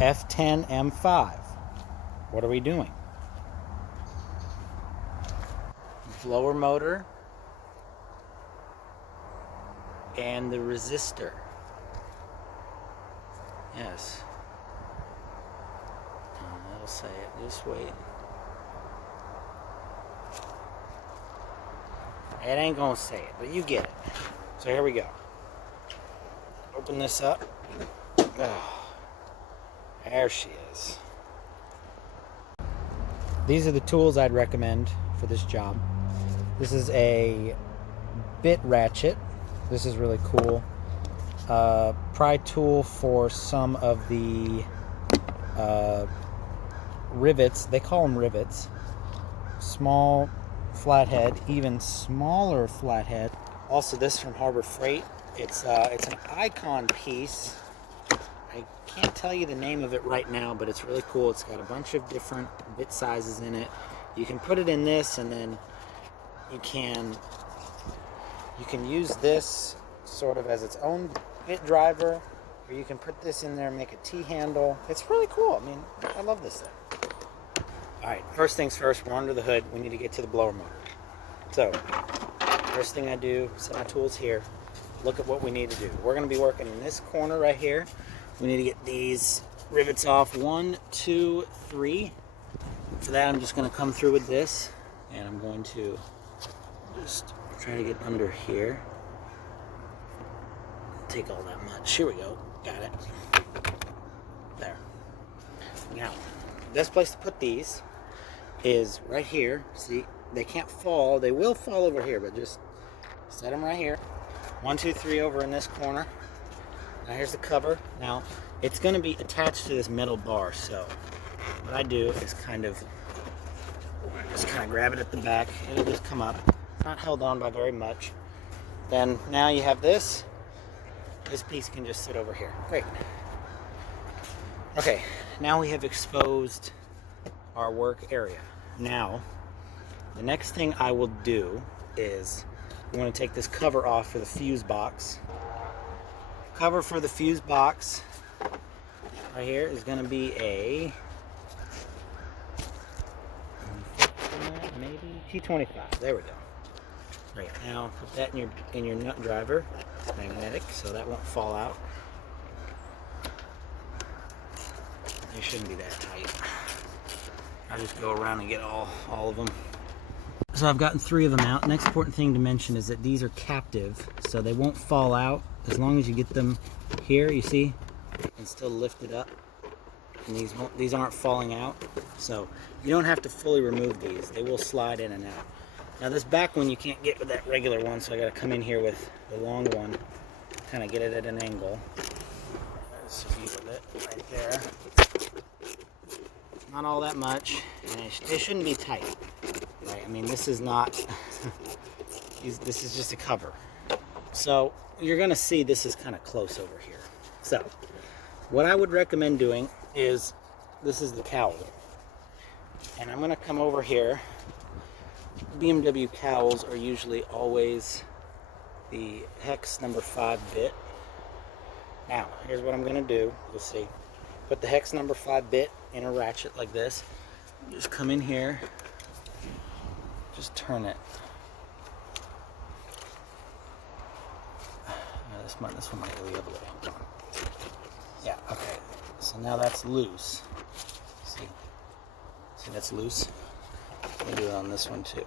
F10 M5. What are we doing? Blower motor and the resistor. Yes. That'll say it. Just wait. It ain't gonna say it, but you get it. So here we go. Open this up. Oh, there she is. These are the tools I'd recommend for this job. This is a bit ratchet. This is really cool. Pry tool for some of the rivets. They call them rivets. Small flathead, even smaller flathead. Also, this from Harbor Freight. It's an icon piece. I can't tell you the name of it right now, but it's really cool. It's got a bunch of different bit sizes in it. You can put it in this, and then you can use this sort of as its own bit driver, or you can put this in there and make a T-handle. It's really cool. I mean, I love this thing. Alright, first things first, we're under the hood. We need to get to the blower motor. So, first thing I do, set my tools here, look at what we need to do. We're going to be working in this corner right here. We need to get these rivets off. 1, 2, 3. For that, I'm just going to come through with this, and I'm going to just try to get under here. Take all that much. Here we go. Got it. There. Now, the best place to put these is right here. See, they can't fall. They will fall over here, but just set them right here. 1, 2, 3 over in this corner. Now here's the cover. Now it's going to be attached to this metal bar, so what I do is just grab it at the back. It'll just come up. It's not held on by very much. Then now you have this. This piece can just sit over here. Great. Okay, now we have exposed our work area. Now, the next thing I will do is I'm going to take this cover off for the fuse box. Cover for the fuse box right here is going to be a maybe T25. There we go. Right, now put that in your nut driver, magnetic, so that won't fall out. They shouldn't be that tight. I just go around and get all of them. So I've gotten 3 of them out. Next important thing to mention is that these are captive, so they won't fall out as long as you get them here. You see, and still lift it up, and these aren't falling out. So you don't have to fully remove these; they will slide in and out. Now this back one you can't get with that regular one, so I got to come in here with the long one, kind of get it at an angle. There's a view of it right there. Not all that much, and they shouldn't be tight. Right? I mean, this is not. This is just a cover. So you're going to see this is kind of close over here. So what I would recommend doing is, this is the cowl, and I'm going to come over here. BMW cowls are usually always the hex number 5 bit. Now, here's what I'm going to do. You'll see. Put the hex number 5 bit in a ratchet like this. Just come in here. Just turn it. This one might go the other way. Yeah, okay. So now that's loose. See that's loose? We'll do it on this one too.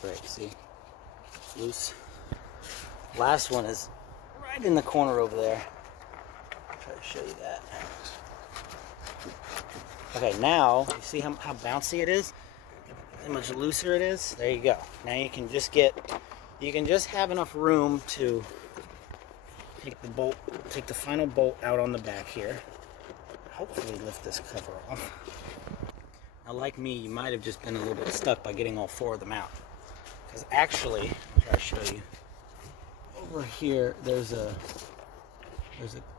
Break, see? Loose. Last one is right in the corner over there. I'll try to show you that. Okay, now you see how bouncy it is? How much looser it is? There you go. Now you can just have enough room to take the final bolt out on the back here. Hopefully lift this cover off. Now, like me, you might have just been a little bit stuck by getting all 4 of them out. Because actually, I'll try to show you. Over here, there's a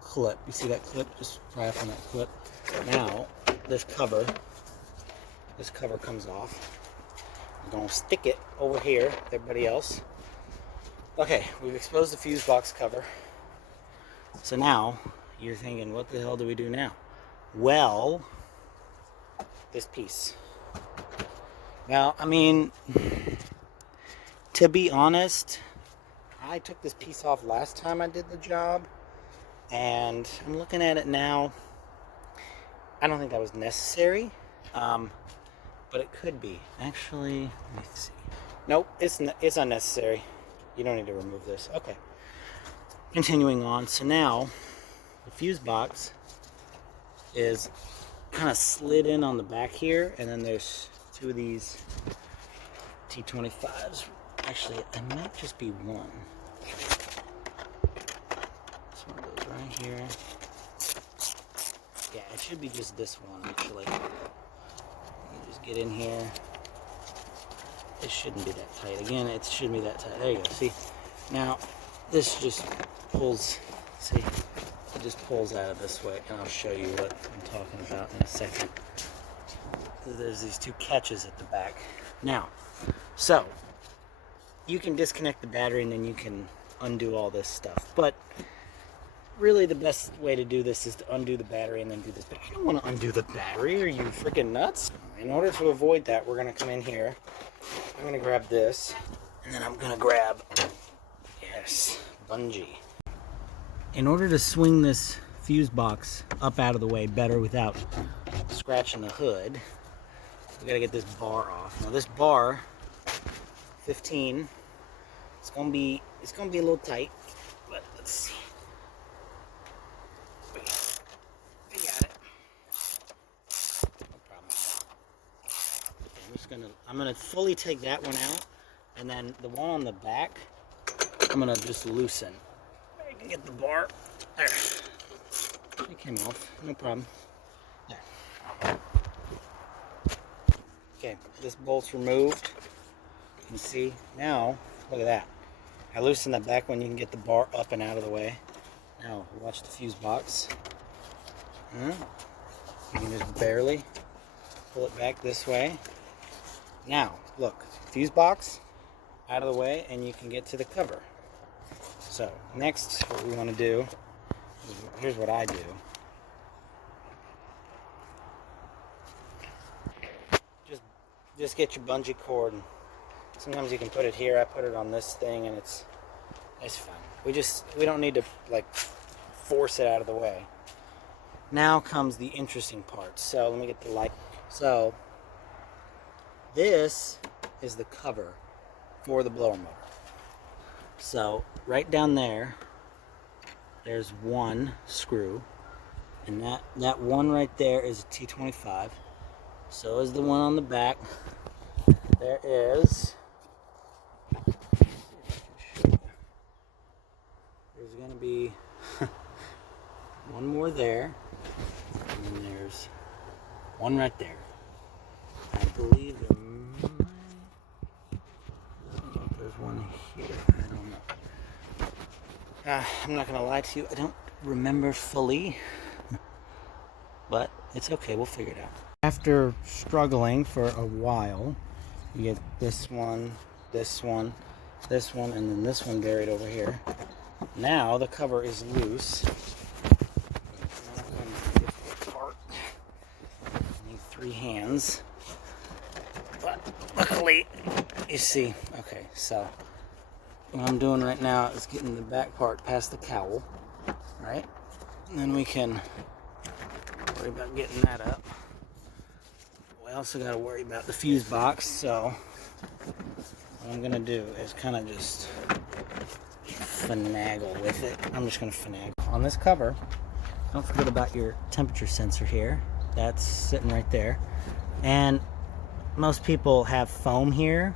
clip. You see that clip? Just pry up on that clip. Now, this cover comes off. I'm going to stick it over here with everybody else. Okay, we've exposed the fuse box cover. So now you're thinking, what the hell do we do now? Well, this piece. Now, I mean, to be honest, I took this piece off last time I did the job, and I'm looking at it now. I don't think that was necessary, but it could be. Actually, let me see. Nope, it's unnecessary. You don't need to remove this. Okay. Continuing on. So now, the fuse box is kind of slid in on the back here, and then there's two of these T25s. Actually, it might just be one. This one goes right here. Yeah, it should be just this one, actually. You just get in here. It shouldn't be that tight. Again, it shouldn't be that tight. There you go. See? Now, this just pulls, see? It just pulls out of this way, and I'll show you what I'm talking about in a second. There's these two catches at the back. Now, so, you can disconnect the battery and then you can undo all this stuff. But really the best way to do this is to undo the battery and then do this. But I don't want to undo the battery. Are you freaking nuts? In order to avoid that, we're going to come in here. I'm going to grab this, and then I'm going to grab, yes, bungee. In order to swing this fuse box up out of the way better without scratching the hood, we got to get this bar off. Now this bar, 15, it's gonna be a little tight, but let's see. We got it. No problem. Okay, I'm gonna fully take that one out, and then the one on the back, I'm gonna just loosen. I can get the bar. There. It came off. No problem. There. Okay, this bolt's removed. You can see now. Look at that. I loosen that back one. You can get the bar up and out of the way. Now watch the fuse box. You can just barely pull it back this way. Now look, fuse box out of the way, and you can get to the cover. So next, what we want to do is, here's what I do. Just get your bungee cord. And sometimes you can put it here. I put it on this thing, and it's fine. We don't need to like force it out of the way. Now comes the interesting part. So let me get the light. So this is the cover for the blower motor. So right down there, there's one screw, and that one right there is a T25. So is the one on the back. There is, there's going to be one more there, and then there's one right there. I believe there's one here. I don't know. I'm not going to lie to you. I don't remember fully, but it's okay. We'll figure it out. After struggling for a while, you get this one, this one, this one, and then this one buried over here. Now the cover is loose. I need 3 hands. But luckily, you see, okay, so what I'm doing right now is getting the back part past the cowl, right? And then we can worry about getting that up. We also got to worry about the fuse box, so what I'm going to do is kind of just finagle with it. I'm just going to finagle. On this cover, don't forget about your temperature sensor here. That's sitting right there. And most people have foam here.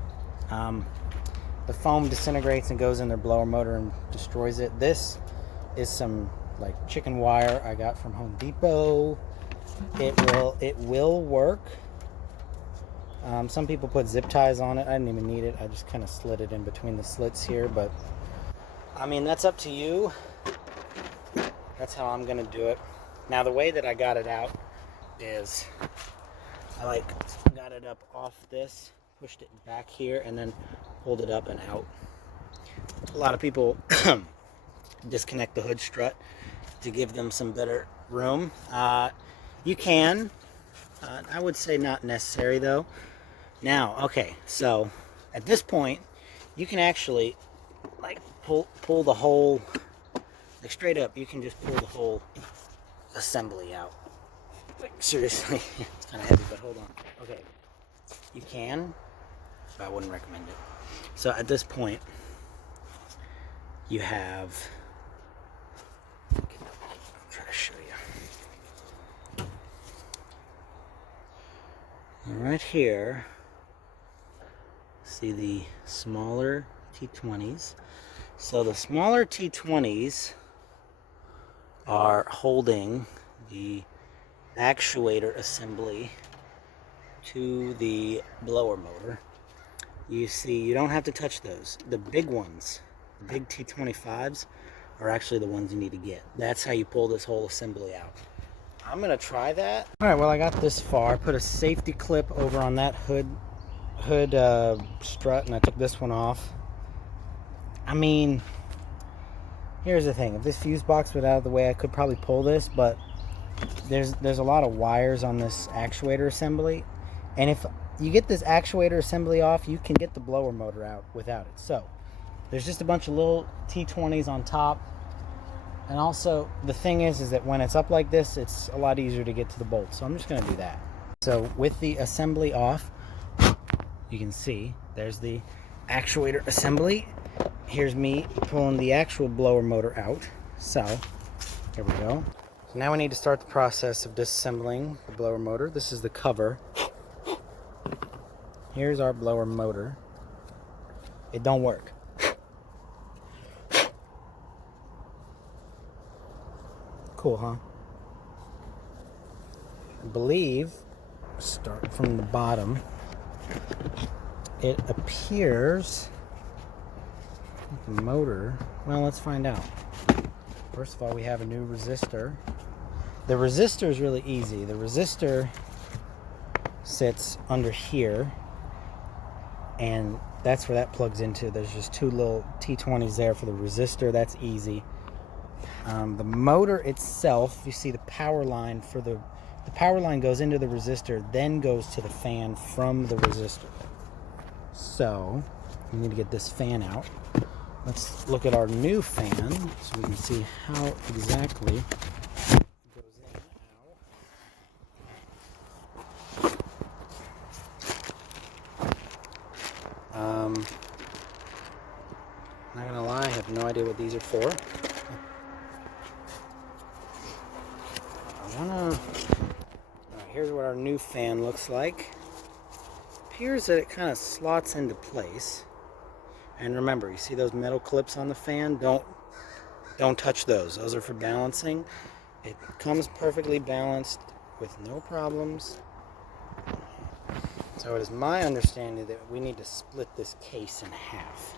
The foam disintegrates and goes in their blower motor and destroys it. This is some like chicken wire I got from Home Depot. It will work. Some people put zip ties on it. I didn't even need it. I just kind of slid it in between the slits here, but I mean, that's up to you. That's how I'm gonna do it. Now the way that I got it out is I got it up off this, pushed it back here, and then pulled it up and out. A lot of people disconnect the hood strut to give them some better room. You can, I would say not necessary though. Now, okay, so at this point, you can actually like pull the whole, like straight up, you can just pull the whole assembly out. Like seriously, it's kind of heavy, but hold on. Okay, you can, but I wouldn't recommend it. So at this point, you have, I'll try to show you. Right here, see the smaller T20s. So the smaller T20s are holding the actuator assembly to the blower motor. You see, you don't have to touch those. The big ones, the big T25s, are actually the ones you need to get. That's how you pull this whole assembly out. I'm gonna try that. All right, well, I got this far. I put a safety clip over on that hood strut, and I took this one off. I mean, here's the thing. If this fuse box was out of the way, I could probably pull this, but there's a lot of wires on this actuator assembly, and if you get this actuator assembly off, you can get the blower motor out without it. So there's just a bunch of little T20s on top, and also the thing is that when it's up like this, it's a lot easier to get to the bolt. So I'm just going to do that. So with the assembly off, you can see there's the actuator assembly. Here's me pulling the actual blower motor out. So here we go. So now we need to start the process of disassembling the blower motor. This is the cover. Here's our blower motor. It don't work. Cool, huh? I believe, start from the bottom, it appears the motor, well, let's find out. First of all, we have a new resistor. The resistor is really easy. The resistor sits under here, and that's where that plugs into. There's just two little T20s there for the resistor. That's easy. The motor itself, you see the power line for the power line goes into the resistor, then goes to the fan from the resistor. So we need to get this fan out. Let's look at our new fan so we can see how exactly it goes in. Not gonna lie, I have no idea what these are for. Alright, here's what our new fan looks like. Appears that it kind of slots into place. And remember, you see those metal clips on the fan? Don't touch those. Those are for balancing. It comes perfectly balanced with no problems. So it is my understanding that we need to split this case in half.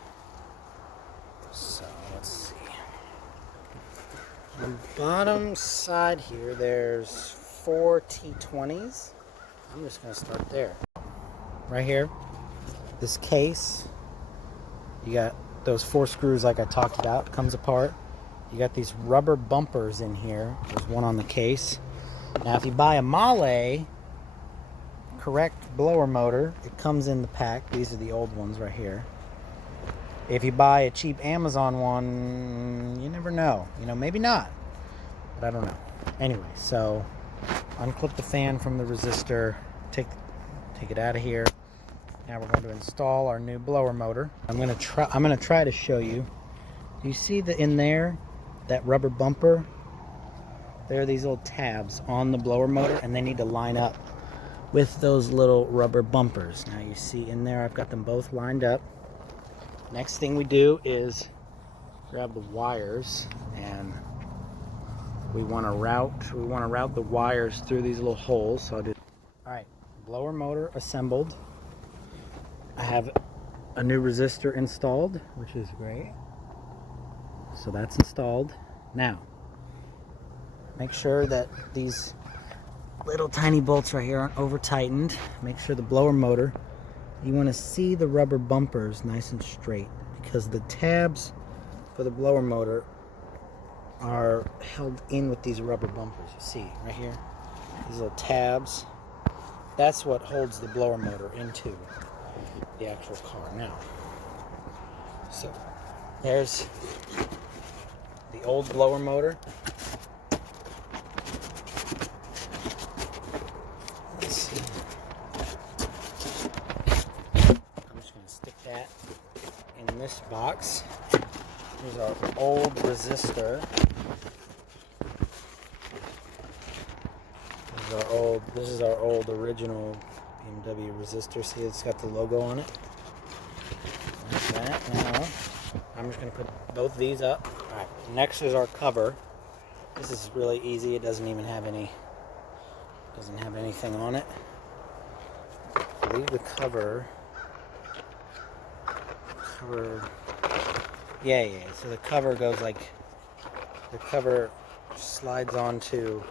So let's see. On the bottom side here, there's 4 T20s. I'm just going to start there. Right here, this case, you got those 4 screws like I talked about, comes apart. You got these rubber bumpers in here. There's one on the case. Now if you buy a Mahle correct blower motor, it comes in the pack. These are the old ones right here. If you buy a cheap Amazon one, you never know. You know, maybe not, but I don't know. Anyway, so unclip the fan from the resistor, take it out of here. Now we're going to install our new blower motor. I'm going to try to show you. Do you see in there, that rubber bumper? There are these little tabs on the blower motor, and they need to line up with those little rubber bumpers. Now you see in there, I've got them both lined up. Next thing we do is grab the wires, and we want to route the wires through these little holes. So I'll do. All right, blower motor assembled. I have a new resistor installed, which is great. So that's installed. Now, make sure that these little tiny bolts right here aren't over tightened. Make sure the blower motor, you want to see the rubber bumpers nice and straight, because the tabs for the blower motor are held in with these rubber bumpers. You see right here, these little tabs. That's what holds the blower motor into the actual car. Now, so there's the old blower motor. Let's see. I'm just going to stick that in this box. Here's our old resistor. This is our old original BMW resistor. See, it's got the logo on it. Like that. Now, I'm just going to put both of these up. All right. Next is our cover. This is really easy. It doesn't even have anything on it. I believe the cover. Yeah. So the cover goes like, the cover slides onto,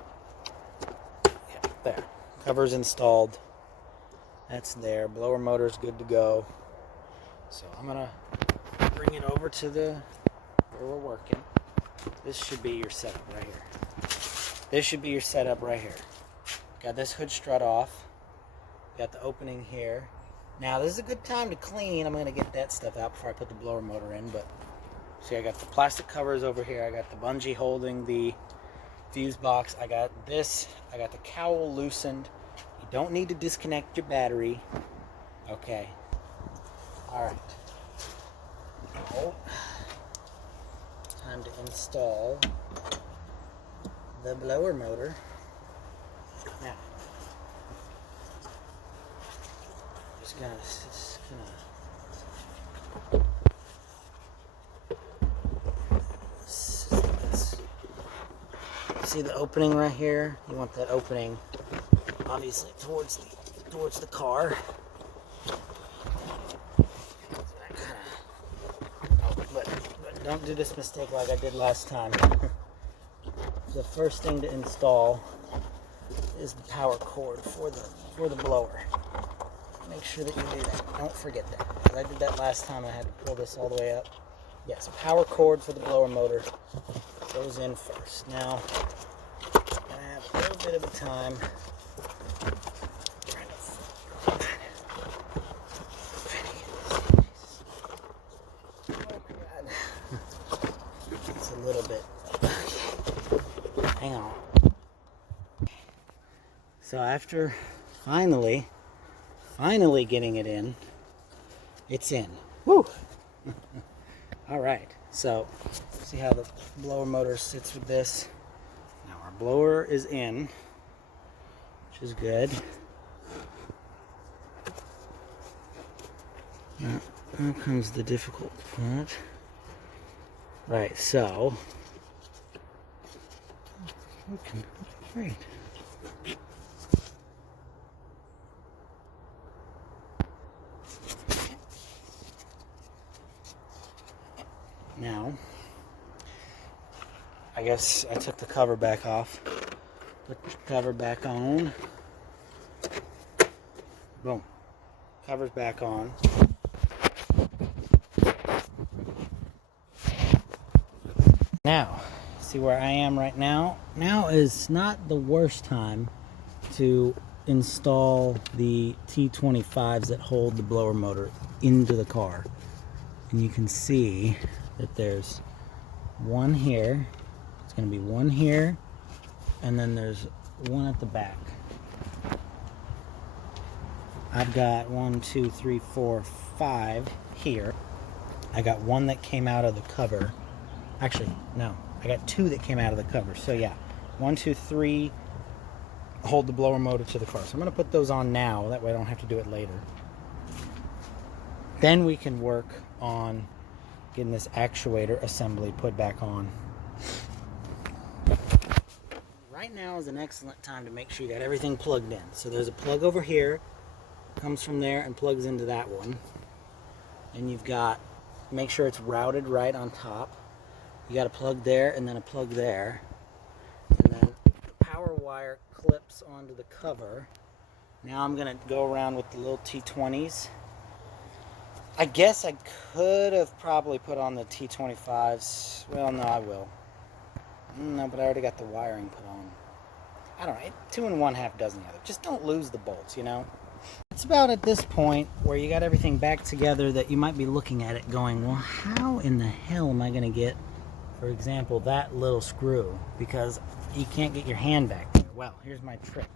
yeah, there. Cover's installed. That's there. Blower motor's good to go. So I'm gonna bring it over to where we're working. This should be your setup right here. Got this hood strut off. Got the opening here. Now this is a good time to clean. I'm gonna get that stuff out before I put the blower motor in, but see, I got the plastic covers over here. I got the bungee holding the fuse box. I got this. I got the cowl loosened. You don't need to disconnect your battery. Okay. Alright. Now, time to install the blower motor. Now, just gonna see the opening right here? You want that opening obviously towards the car. But don't do this mistake like I did last time. The first thing to install is the power cord for the blower. Make sure that you do that. Don't forget that. Because I did that last time. I had to pull this all the way up. Yes, power cord for the blower motor goes in first. Now, I'm going to have a little bit of a time trying to it's a little bit. Hang on. So after finally getting it in, it's in. Woo! All right. So see how the blower motor sits with this. Now our blower is in, which is good. Now comes the difficult part. Right, so okay, great. Now, I guess I took the cover back off. Put the cover back on. Boom. Cover's back on. Now, see where I am right now? Now is not the worst time to install the T25s that hold the blower motor into the car. And you can see that there's one here. It's going to be one here, and then there's one at the back. I've got 1, 2, 3, 4, 5 here. I got one that came out of the cover. Actually, no. I got 2 that came out of the cover. So yeah, 1, 2, 3 hold the blower motor to the car. So I'm going to put those on now. That way I don't have to do it later. Then we can work on getting this actuator assembly put back on. Right now is an excellent time to make sure you got everything plugged in. So there's a plug over here, comes from there and plugs into that one. And you've got, make sure it's routed right on top. You got a plug there and then a plug there. And then the power wire clips onto the cover. Now I'm going to go around with the little T20s. I guess I could have probably put on the T25s. Well, no, I will. No, but I already got the wiring put on. I don't know, 2 and 1/2 dozen the other. Just don't lose the bolts, you know? It's about at this point where you got everything back together that you might be looking at it going, well, how in the hell am I going to get, for example, that little screw? Because you can't get your hand back there. Well, here's my trick.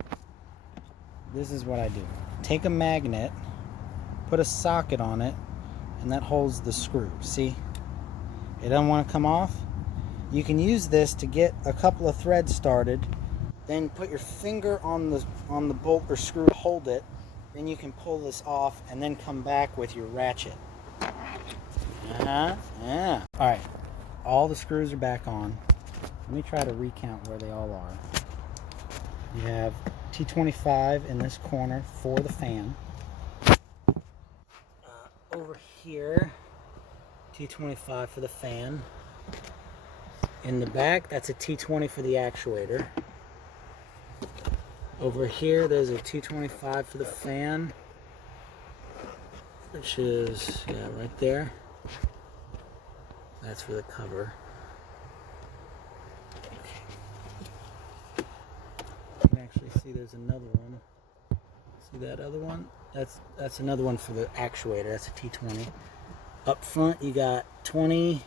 This is what I do. Take a magnet, put a socket on it, and that holds the screw. See? It doesn't want to come off. You can use this to get a couple of threads started, then put your finger on the bolt or screw to hold it. Then you can pull this off and then come back with your ratchet. Yeah. Alright, all the screws are back on. Let me try to recount where they all are. You have T25 in this corner for the fan. Over here, T25 for the fan. In the back, that's a T20 for the actuator. Over here, there's a T25 for the fan, which is, yeah, right there. That's for the cover. You can actually see there's another one. See that other one? That's another one for the actuator. That's a T20. Up front, you got 20.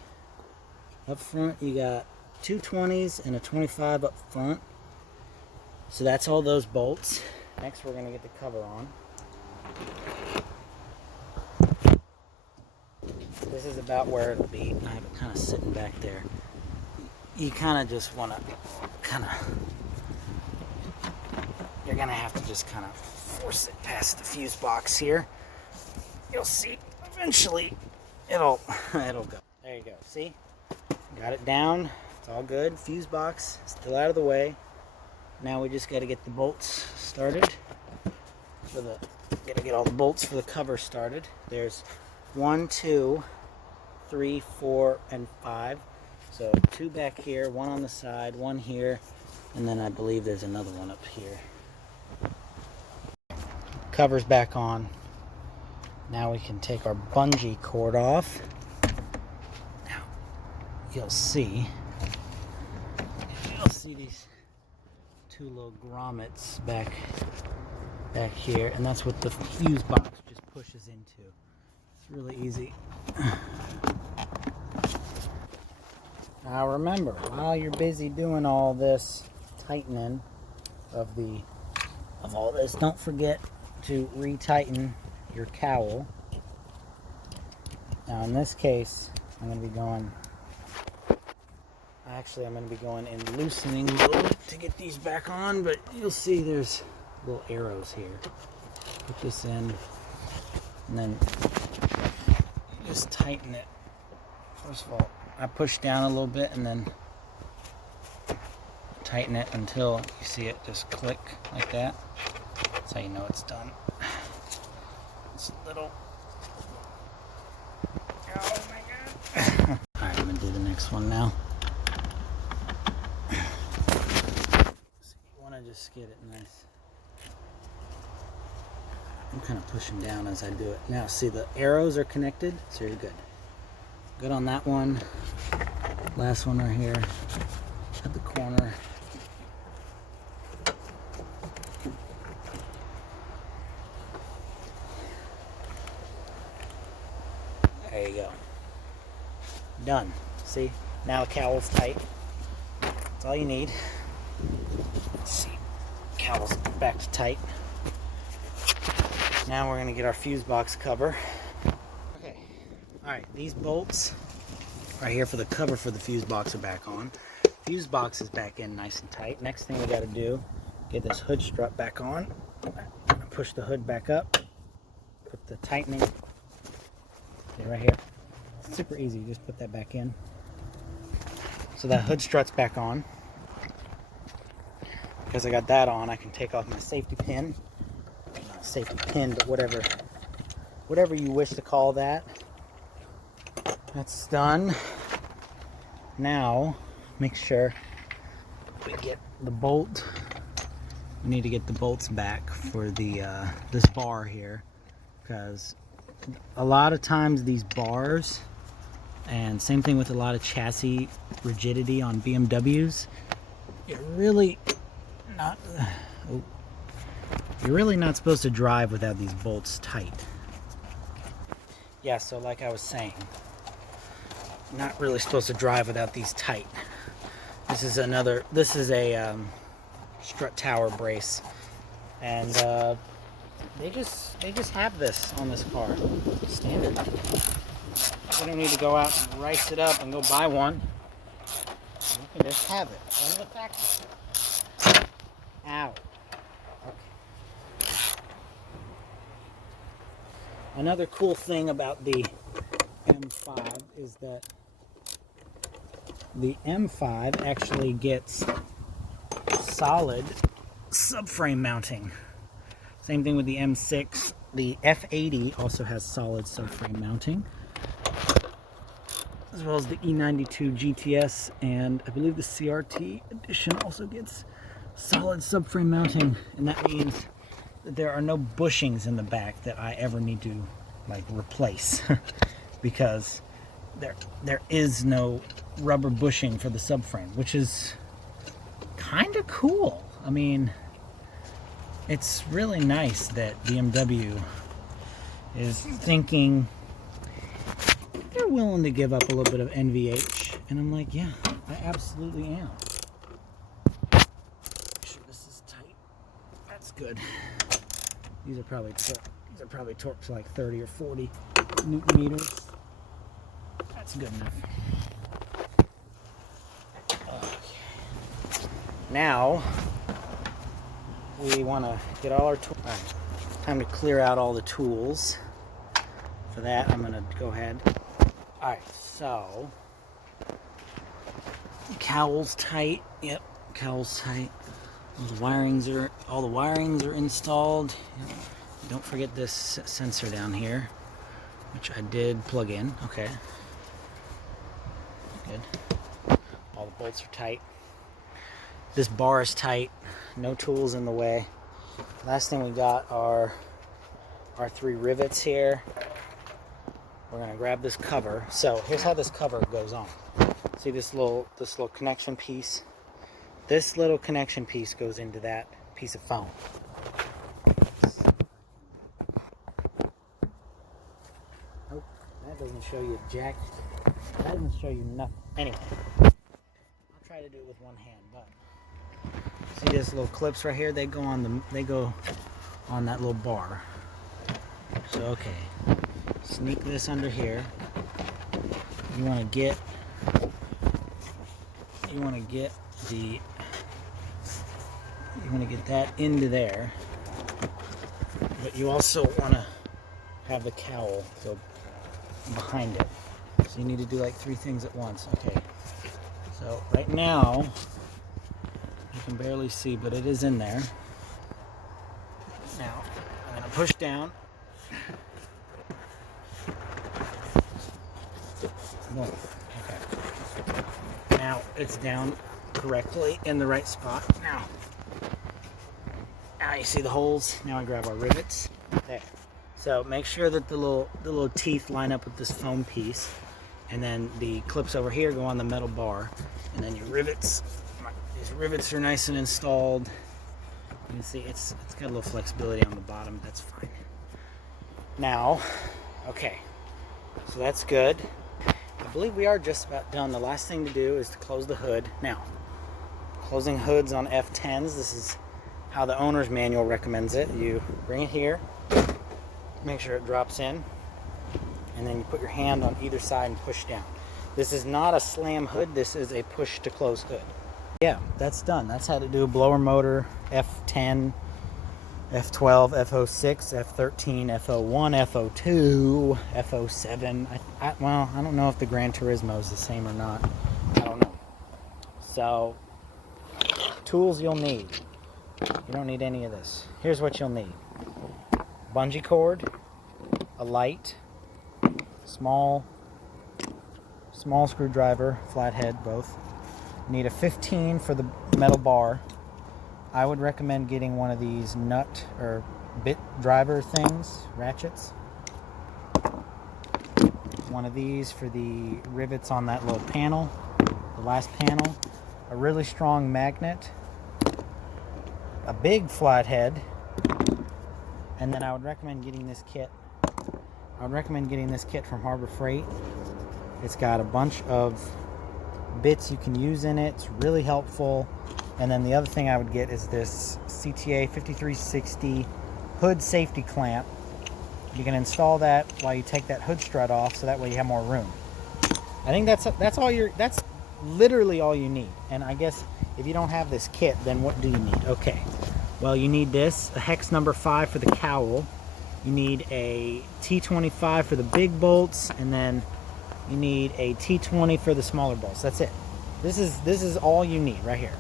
Up front, you got 2 20s and a 25 up front. So that's all those bolts. Next, we're going to get the cover on. This is about where it'll be. I have it kind of sitting back there. You kind of just want to you're going to have to just kind of force it past the fuse box here. You'll see eventually it'll go. There you go. See? Got it down. It's all good. Fuse box still out of the way. Now we just got to get the bolts started. Got to get all the bolts for the cover started. There's 1, 2, 3, 4, and 5. So 2 back here, 1 on the side, 1 here, and then I believe there's another one up here. Cover's back on. Now we can take our bungee cord off. Now you'll see these 2 little grommets back here, and that's what the fuse box just pushes into. It's really easy. Now remember, while you're busy doing all this tightening of all this, don't forget to retighten your cowl. Now in this case, I'm going to be going and loosening a little bit to get these back on, but you'll see there's little arrows here. Put this in, and then just tighten it. First of all, I push down a little bit and then tighten it until you see it just click like that. That's how you know it's done. It's a little... Oh my god. Alright, I'm going to do the next one now. So you want to just get it nice. I'm kind of pushing down as I do it. Now see, the arrows are connected, so you're good. Good on that one. Last one right here at the corner. There you go. Done. See? Now the cowl's tight. That's all you need. Let's see. Cowl's back to tight. Now we're going to get our fuse box cover. Okay. Alright, these bolts right here for the cover for the fuse box are back on. Fuse box is back in nice and tight. Next thing we got to do, get this hood strut back on. Push the hood back up. Put the tightening right here. It's super easy. Just put that back in. So that hood strut's back on. Because I got that on, I can take off my safety pin. Not safety pin, but whatever you wish to call that. That's done. Now, make sure we get the bolt. We need to get the bolts back for the this bar here, because a lot of times these bars And same thing with a lot of chassis rigidity on BMWs. You're really not supposed to drive without these bolts tight. Yeah, so like I was saying, not really supposed to drive without these tight. This is a strut tower brace, and they just have this on this car, standard. You don't need to go out and rice it up and go buy one. You can just have it from the factory. Ow. Okay. Another cool thing about the M5 is that the M5 actually gets solid subframe mounting. Same thing with the M6. The F80 also has solid subframe mounting, as well as the E92 GTS, and I believe the CRT edition also gets solid subframe mounting, and that means that there are no bushings in the back that I ever need to like replace because there is no rubber bushing for the subframe, which is kind of cool. I mean, it's really nice that BMW is thinking they're willing to give up a little bit of NVH, and I'm like, yeah, I absolutely am. Make sure this is tight. That's good. These are probably torqued to like 30 or 40 Newton meters. That's good enough. Okay. Now we want to get all our tools. All right. Time to clear out all the tools. For that, I'm going to go ahead. All right, so cowl's tight. Yep, cowl's tight. All the wirings are installed. Yep. Don't forget this sensor down here, which I did plug in. Okay. Good. All the bolts are tight. This bar is tight. No tools in the way. Last thing we got are our 3 rivets here. We're gonna grab this cover. So here's how this cover goes on. See this little connection piece? This little connection piece goes into that piece of foam. Nope, that doesn't show you jack. That doesn't show you nothing. Anyway, I'll try to do it with one hand, but see these little clips right here? They go on that little bar. So okay, sneak this under here. You want to get that into there, but you also want to have the cowl go behind it. So you need to do like 3 things at once. Okay. So right now you can barely see, but it is in there. Now I'm going to push down. Boom. Okay. Now it's down correctly in the right spot. Now you see the holes. Now I grab our rivets. There. So make sure that the little teeth line up with this foam piece, and then the clips over here go on the metal bar, and then your rivets. These rivets are nice and installed. You can see it's got a little flexibility on the bottom. That's fine. Now, okay. So that's good. I believe we are just about done. The last thing to do is to close the hood. Now, closing hoods on F10s, this is how the owner's manual recommends it. You bring it here, make sure it drops in, and then you put your hand on either side and push down. This is not a slam hood, this is a push to close hood. Yeah, that's done. That's how to do a blower motor, F10, F12, F06, F13, F01, F02, F07. Well, I don't know if the Gran Turismo is the same or not. I don't know. So, tools you'll need. You don't need any of this. Here's what you'll need. Bungee cord, a light, small screwdriver, flathead, both. You need a 15 for the metal bar. I would recommend getting one of these nut or bit driver things, ratchets. one of these for the rivets on that little panel, the last panel, a really strong magnet, a big flathead, and then I would recommend getting this kit. From Harbor Freight. It's got a bunch of bits you can use in it. It's really helpful. And then the other thing I would get is this CTA 5360 hood safety clamp. You can install that while you take that hood strut off, so that way you have more room. I think that's literally all you need. And I guess if you don't have this kit, then what do you need? Okay, well, you need this, a hex number 5 for the cowl. You need a T25 for the big bolts, and then you need a T20 for the smaller bolts. That's it. This is all you need right here.